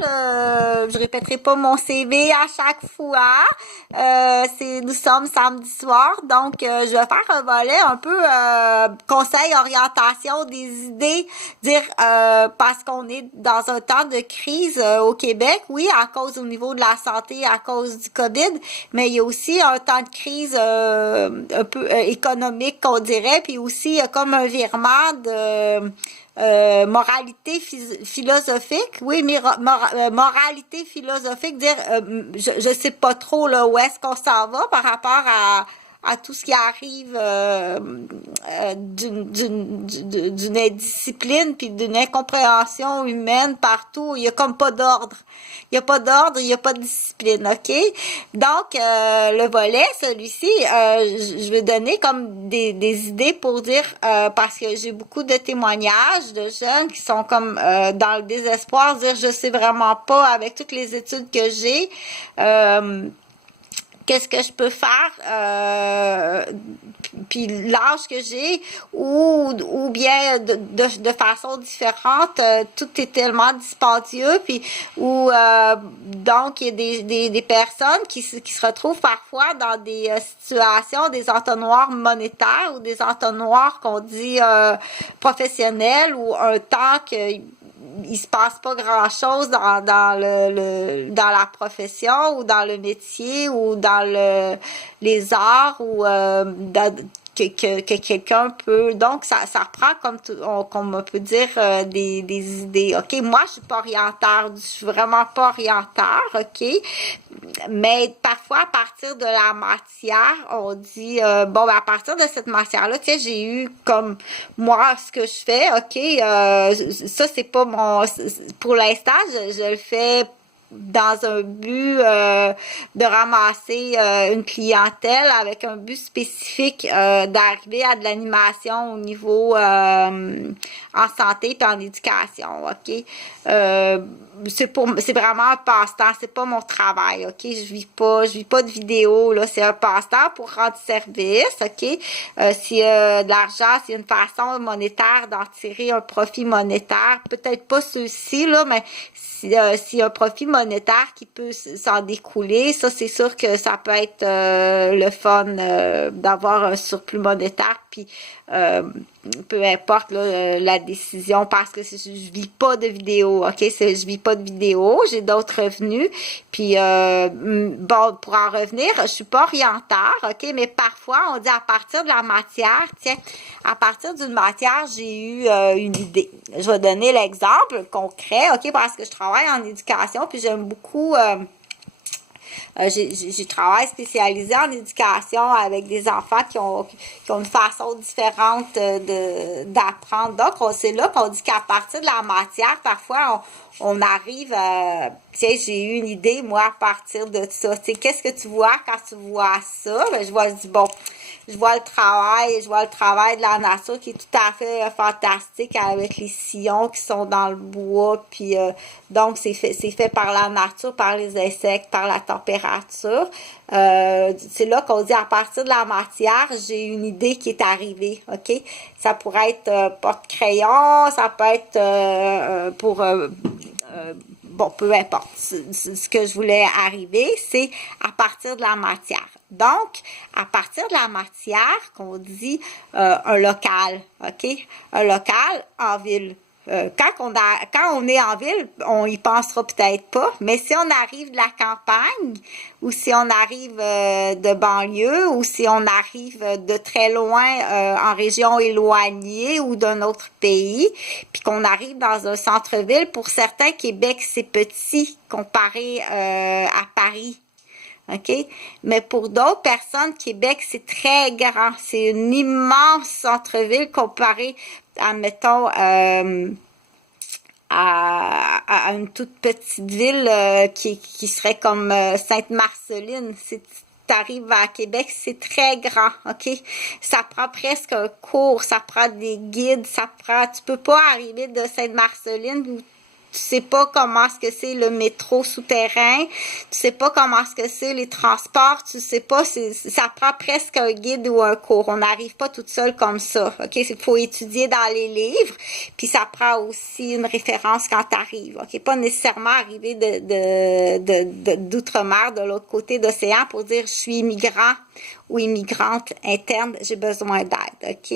Je répéterai pas mon CV à chaque fois. Nous sommes samedi soir, donc je vais faire un volet un peu conseil, orientation, des idées, dire parce qu'on est dans un temps de crise au Québec, oui, à cause au niveau de la santé, à cause du COVID, mais il y a aussi un temps de crise un peu économique qu'on dirait, puis aussi il y a comme un virement de moralité philosophique, oui, moralité philosophique, dire, je sais pas trop là où est-ce qu'on s'en va par rapport à tout ce qui arrive d'une indiscipline puis d'une incompréhension humaine partout. Il y a comme pas d'ordre. Il y a pas d'ordre, il y a pas de discipline, ok? Donc, le volet, celui-ci, je vais donner comme des idées pour dire, parce que j'ai beaucoup de témoignages de jeunes qui sont comme dans le désespoir, dire je sais vraiment pas avec toutes les études que j'ai. Qu'est-ce que je peux faire puis l'âge que j'ai ou bien de façon différente tout est tellement dispendieux puis ou donc il y a des personnes qui se retrouvent parfois dans des situations des entonnoirs monétaires ou des entonnoirs qu'on dit professionnels ou un temps que il se passe pas grand chose dans la profession ou dans le métier ou dans les arts ou que quelqu'un peut donc ça reprend comme on peut dire des idées. OK, moi je suis pas orientaire, je suis vraiment pas orientaire, OK? Mais parfois à partir de la matière, on dit bon ben, à partir de cette matière-là, tu sais, j'ai eu comme moi ce que je fais, OK, ça c'est pas mon pour l'instant, je le fais dans un but de ramasser une clientèle avec un but spécifique d'arriver à de l'animation au niveau en santé et en éducation, OK? C'est vraiment un passe-temps, c'est pas mon travail, OK? Je vis pas de vidéo, là, c'est un passe-temps pour rendre service, OK? S'il y a de l'argent, s'il y a une façon monétaire d'en tirer un profit monétaire, peut-être pas ceux-ci, là, mais s'il y a un profit monétaire qui peut s'en découler, ça c'est sûr que ça peut être le fun d'avoir un surplus monétaire puis peu importe là, la décision parce que je vis pas de vidéo, ok, je vis pas de vidéo, j'ai d'autres revenus puis bon, pour en revenir, je suis pas orientaire, ok, mais parfois on dit à partir de la matière, tiens, à partir d'une matière j'ai eu une idée. Je vais donner l'exemple concret, ok, parce que je travaille en éducation puis j'aime beaucoup j'ai travaillé spécialisé en éducation avec des enfants qui ont une façon différente d'apprendre. Donc, c'est là qu'on dit qu'à partir de la matière, parfois, on arrive à... Tiens, j'ai eu une idée, moi, à partir de ça. Tu sais, qu'est-ce que tu vois quand tu vois ça? Ben, je dis, bon, je vois le travail de la nature qui est tout à fait fantastique avec les sillons qui sont dans le bois, puis donc c'est fait par la nature, par les insectes, par la température. C'est là qu'on dit à partir de la matière, j'ai une idée qui est arrivée, ok? Ça pourrait être porte-crayon, ça peut être pour bon, peu importe. Ce que je voulais arriver, c'est à partir de la matière. Donc, à partir de la matière, qu'on dit un local, OK? Un local en ville. Quand on est en ville, on y pensera peut-être pas, mais si on arrive de la campagne ou si on arrive de banlieue ou si on arrive de très loin en région éloignée ou d'un autre pays, puis qu'on arrive dans un centre-ville, pour certains, Québec, c'est petit comparé à Paris. OK? Mais pour d'autres personnes, Québec, c'est très grand. C'est une immense centre-ville comparé à, mettons, à une toute petite ville qui serait comme Sainte-Marceline. T'arrives à Québec, c'est très grand, OK? Ça prend presque un cours, ça prend des guides, tu peux pas arriver de Sainte-Marceline où sais pas comment est-ce que c'est le métro souterrain, tu sais pas comment est-ce que c'est les transports, tu sais pas, ça prend presque un guide ou un cours. On n'arrive pas toute seule comme ça, ok? Il faut étudier dans les livres, puis ça prend aussi une référence quand t'arrives, ok? Pas nécessairement arriver d'outre-mer, de l'autre côté d'océan pour dire je suis immigrant ou immigrante interne, j'ai besoin d'aide, ok?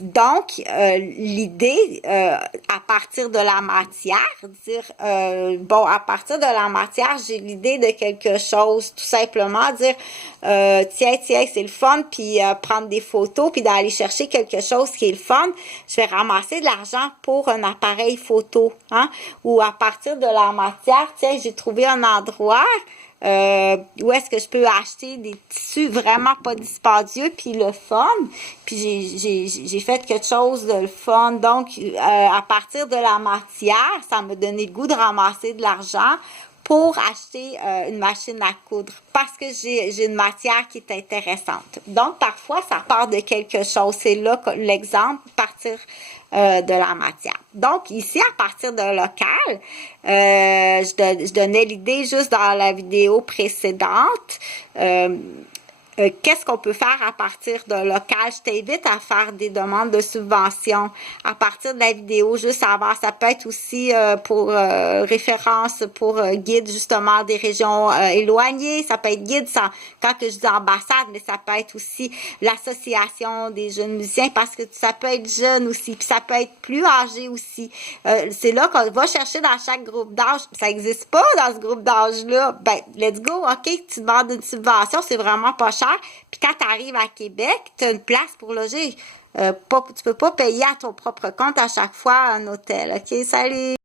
Donc, l'idée, à partir de la matière, dire, bon, à partir de la matière, j'ai l'idée de quelque chose, tout simplement, dire, tiens, c'est le fun, puis prendre des photos, puis d'aller chercher quelque chose qui est le fun, je vais ramasser de l'argent pour un appareil photo, hein? Ou à partir de la matière, tiens, j'ai trouvé un endroit, où est-ce que je peux acheter des tissus vraiment pas dispendieux puis le fun, puis j'ai fait quelque chose de le fun. Donc à partir de la matière, ça me donnait le goût de ramasser de l'argent pour acheter une machine à coudre parce que j'ai une matière qui est intéressante. Donc parfois ça part de quelque chose, c'est là l'exemple, partir de la matière. Donc, ici, à partir d'un local, je donnais l'idée juste dans la vidéo précédente. Qu'est-ce qu'on peut faire à partir d'un local? Je t'invite à faire des demandes de subvention à partir de la vidéo juste avant. Ça peut être aussi pour référence, pour guide justement des régions éloignées. Ça peut être guide quand que je dis ambassade, mais ça peut être aussi l'association des jeunes musiciens parce que ça peut être jeune aussi, puis ça peut être plus âgé aussi. C'est là qu'on va chercher dans chaque groupe d'âge. Ça n'existe pas dans ce groupe d'âge-là. Ben, let's go, OK, tu demandes une subvention, c'est vraiment pas cher. Puis quand tu arrives à Québec, tu as une place pour loger. Tu peux pas payer à ton propre compte à chaque fois un hôtel. OK, salut!